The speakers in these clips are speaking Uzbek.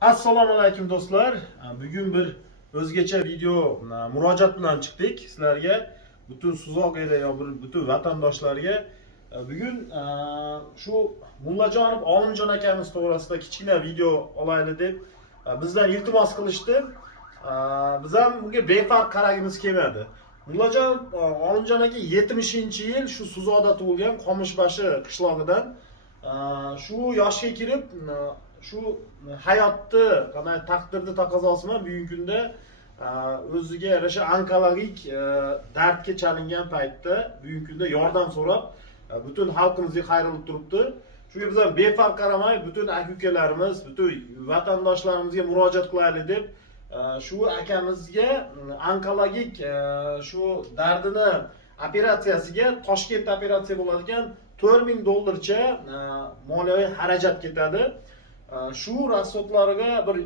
Assalomu alaykum do'stlar. Bugun bir o'zgacha video murojaat bilan chiqdik sizlarga, butun Suzoq eri yo butun vatandoshlarga. Bugun shu Mullajonov Olimjon akamiz to'g'risida kichkina video olaylik deb bizdan iltimos qilishdi. Biz ham bunga befarq qaragimiz kelmadi. Mullajon Olimjon aka 70-yil shu Suzoqda tug'ilgan, Qomishbashi qishlog'idan. Shu yoshga kirib shu hayotni qanday taqdirni taqozosi bilan bugungi kunda o'ziga yarasha onkologik dardga chalingan paytda bugungi kunda yordam so'rab butun xalqimizga qayrilib turibdi. Shunga biz ham befarq qaramay butun aka-ukalarimiz, butun vatandoshlarimizga murojaat qilaylik deb shu akamizga onkologik shu dardini operatsiyasiga Toshkentda operatsiya bo'ladigan $4000 moliyaviy xarajat ketadi. Shu rasxodlariga bir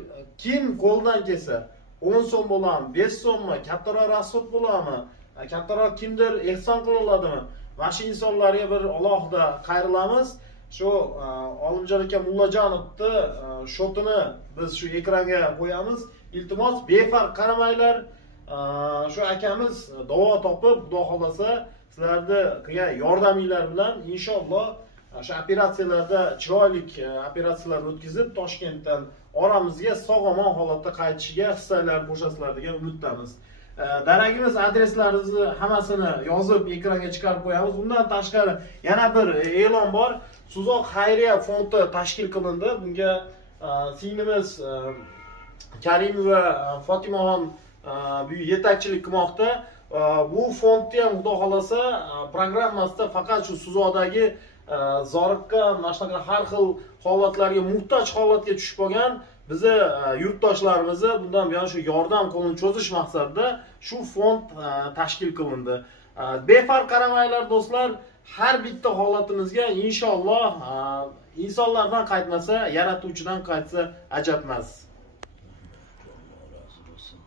kim qo'ldan kelsa 10 so'm bo'ladimi, 5 so'mmi, kattaroq rasxod bo'ladimi, kattaroq kimdir ehson qila oladimi? Mana shu insonlarga bir alohida qayrilamiz. Shu Olimjon aka Mullajonovni shotini biz shu ekranga qo'yamiz. Iltimos befarq qaramanglar. Shu akamiz davo topib, xudo xolasa sizlarni qilgan yordaminglar bilan inshaalloh shu operatsiyalarda chiroyli operatsiyalar o'tkazib Toshkentdan oramizga sog'-omon holatda qaytishiga hissalarini qo'shasizlar degan umiddamiz. Daragimiz adreslaringizni hammasini yozib ekranga chiqarib qo'yamiz. Bundan tashqari yana bir e'lon bor. Suzoq xayriya fondi tashkil qilindi. Bunga singlimiz Karimova Fotimaxon bu yetakchilik qilmoqda. Bu fondni ham xudo xolasa programmasida faqat shu Suzoqdagi zoriqqan, mana shunaqa har xil holatlarga muhtoj holatga tushib qolgan bizni yurtdoshlarimizni bundan buyon shu yordam qo'lini cho'zish maqsadida shu fond tashkil qilindi. Befarq qaramanglar do'stlar, har bitta holatimizga inshaalloh insonlardan qaytmasa, yaratuvchidan qaytsa ajabmas.